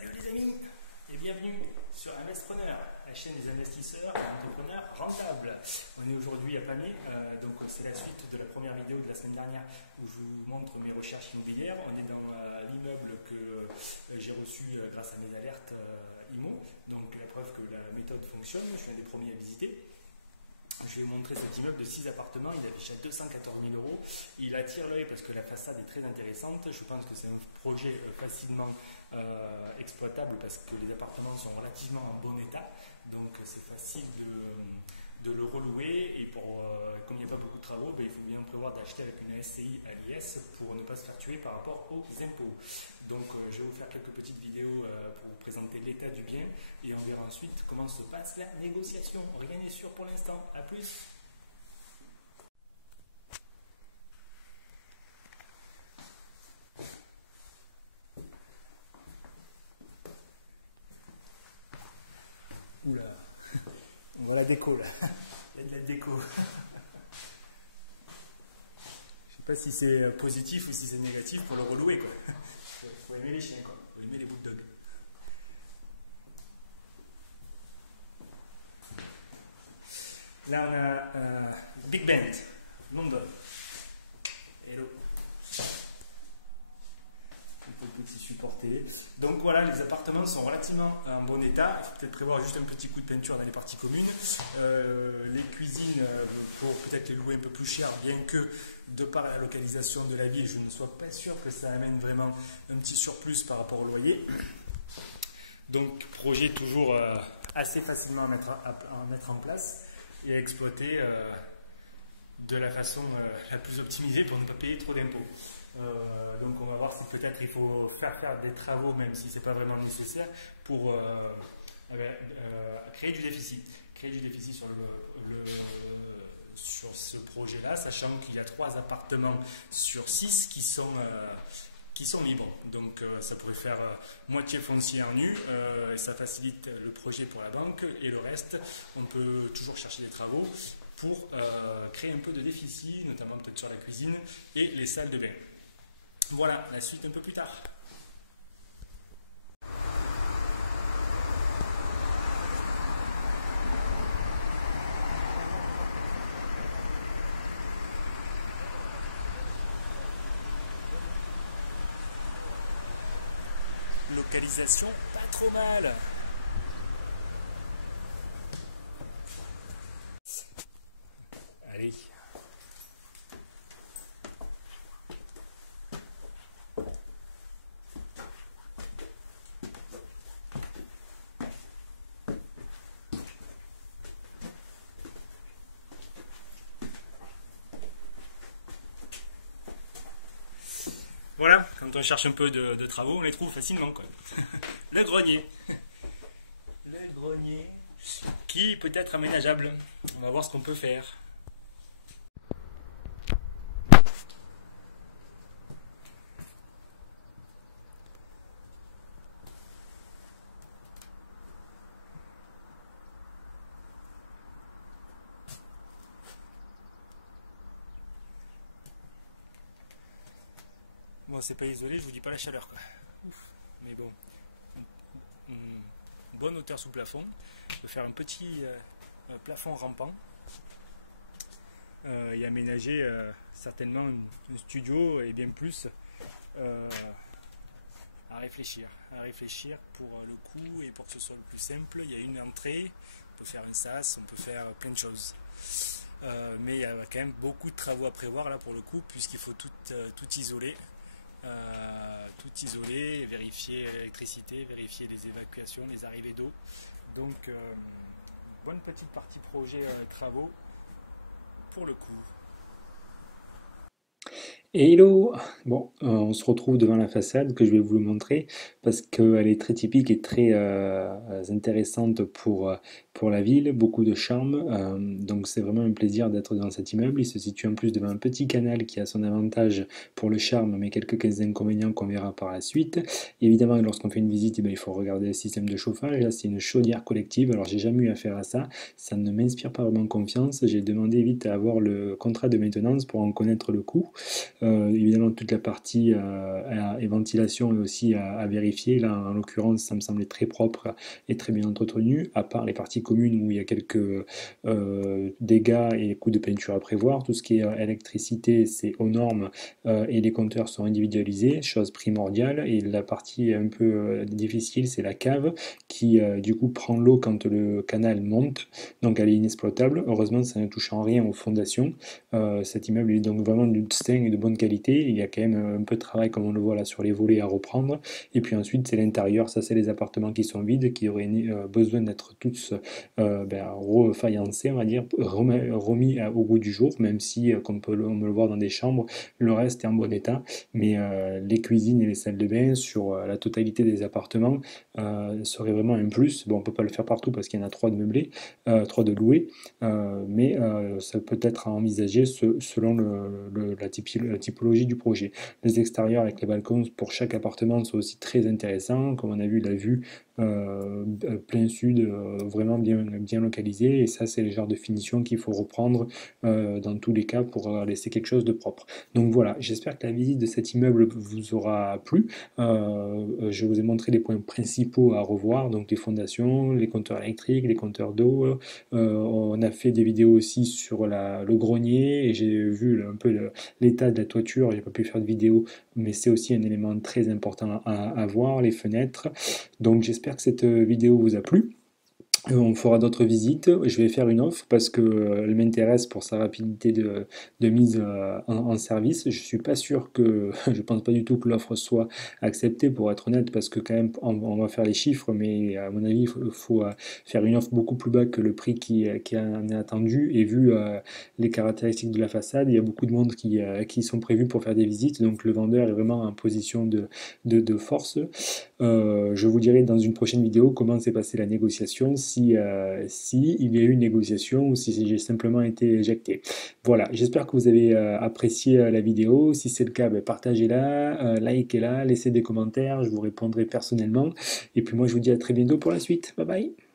Salut les amis et bienvenue sur Investpreneur, la chaîne des investisseurs et entrepreneurs rentables. On est aujourd'hui à Pamiers, donc c'est la suite de la première vidéo de la semaine dernière où je vous montre mes recherches immobilières. On est dans l'immeuble que j'ai reçu grâce à mes alertes IMO, donc la preuve que la méthode fonctionne. Je suis un des premiers à visiter. Je vais vous montrer cet immeuble de 6 appartements, il affiche à 214 000 euros. Il attire l'œil parce que la façade est très intéressante. Je pense que c'est un projet facilement exploitable parce que les appartements sont relativement en bon état. Donc c'est facile de le relouer et comme il n'y a pas beaucoup de travaux, il faut bien prévoir d'acheter avec une SCI à l'IS pour ne pas se faire tuer par rapport aux impôts. Donc je vais vous faire quelques petites vidéos pour vous présenter l'état du bien et on verra ensuite comment se passe la négociation. Rien n'est sûr pour l'instant. A plus. Oula, on voit la déco là. Il y a de la déco. Je sais pas si c'est positif ou si c'est négatif pour le relouer quoi. Faut aimer les chiens quoi. Faut aimer les bulldogs. Là on a Big Ben, London. Hello. Le petit support télé. Donc voilà, les appartements sont relativement en bon état. Il faut peut-être prévoir juste un petit coup de peinture dans les parties communes. Les cuisines, pour peut-être les louer un peu plus cher, bien que de par la localisation de la ville, je ne sois pas sûr que ça amène vraiment un petit surplus par rapport au loyer. Donc projet toujours assez facilement à mettre en place et à exploiter de la façon la plus optimisée pour ne pas payer trop d'impôts. Donc on va voir si peut-être il faut faire des travaux même si ce n'est pas vraiment nécessaire pour créer du déficit. Créer du déficit sur ce projet-là, sachant qu'il y a 3 appartements sur 6 qui sont libres. Donc ça pourrait faire moitié foncier en nu et ça facilite le projet pour la banque et le reste, on peut toujours chercher des travaux pour créer un peu de déficit, notamment peut-être sur la cuisine et les salles de bain. Voilà, la suite un peu plus tard. Localisation pas trop mal. Allez. Voilà, quand on cherche un peu de travaux, on les trouve facilement quoi. Le grenier. Le grenier qui peut être aménageable. On va voir ce qu'on peut faire. Bon, c'est pas isolé, je vous dis pas la chaleur quoi. Ouf. Mais bon, une bonne hauteur sous plafond. Je peux faire un petit plafond rampant et aménager certainement un studio et bien plus à réfléchir pour le coût et pour que ce soit le plus simple. Il y a une entrée, on peut faire un sas, on peut faire plein de choses. Mais il y a quand même beaucoup de travaux à prévoir là pour le coup, puisqu'il faut tout isoler. Vérifier l'électricité, vérifier les évacuations, les arrivées d'eau. Donc bonne petite partie projet travaux pour le coup. Hello! Bon, on se retrouve devant la façade que je vais vous le montrer parce qu'elle est très typique et très intéressante pour la ville, beaucoup de charme, donc c'est vraiment un plaisir d'être dans cet immeuble. Il se situe en plus devant un petit canal qui a son avantage pour le charme mais quelques inconvénients qu'on verra par la suite. Évidemment, lorsqu'on fait une visite, il faut regarder le système de chauffage. Là c'est une chaudière collective, alors j'ai jamais eu affaire à ça, ça ne m'inspire pas vraiment confiance. J'ai demandé vite à avoir le contrat de maintenance pour en connaître le coût. Évidemment, toute la partie et ventilation est aussi à vérifier. Là, en l'occurrence, ça me semblait très propre et très bien entretenu, à part les parties communes où il y a quelques dégâts et coups de peinture à prévoir. Tout ce qui est électricité, c'est aux normes et les compteurs sont individualisés, chose primordiale. Et la partie un peu difficile, c'est la cave qui, du coup, prend l'eau quand le canal monte, donc elle est inexploitable. Heureusement, ça ne touche en rien aux fondations. Cet immeuble est donc vraiment d'une saine et de bonne qualité. Il y a quand même un peu de travail, comme on le voit là sur les volets, à reprendre. Et puis ensuite, c'est l'intérieur. Ça, c'est les appartements qui sont vides, qui auraient besoin d'être tous refaïencés, on va dire, remis au goût du jour, même si, comme on peut le voir dans des chambres, le reste est en bon état. Mais les cuisines et les salles de bain, sur la totalité des appartements, seraient vraiment un plus. Bon, on peut pas le faire partout parce qu'il y en a trois de meublés, trois de loués, mais ça peut être à envisager selon la typologie du projet. Les extérieurs avec les balcons pour chaque appartement sont aussi très intéressants. Comme on a vu, la vue plein sud, vraiment bien localisée. Et ça, c'est le genre de finition qu'il faut reprendre dans tous les cas pour laisser quelque chose de propre. Donc voilà, j'espère que la visite de cet immeuble vous aura plu. Je vous ai montré les points principaux à revoir, donc les fondations, les compteurs électriques, les compteurs d'eau. On a fait des vidéos aussi sur le grenier et j'ai vu un peu l'état de la toiture. J'ai pas pu faire de vidéo, mais c'est aussi un élément très important à voir, les fenêtres. Donc j'espère que cette vidéo vous a plu. On fera d'autres visites. Je vais faire une offre parce que elle m'intéresse pour sa rapidité de mise en service. Je suis pas sûr que, je pense pas du tout que l'offre soit acceptée pour être honnête, parce que quand même on va faire les chiffres, mais à mon avis il faut faire une offre beaucoup plus bas que le prix qui en est attendu. Et vu les caractéristiques de la façade, il y a beaucoup de monde qui sont prévus pour faire des visites, donc le vendeur est vraiment en position de force. Je vous dirai dans une prochaine vidéo comment s'est passée la négociation, si il y a eu une négociation ou si j'ai simplement été éjecté. Voilà, j'espère que vous avez apprécié la vidéo. Si c'est le cas, ben, partagez-la, likez-la, laissez des commentaires, je vous répondrai personnellement. Et puis moi, je vous dis à très bientôt pour la suite. Bye bye.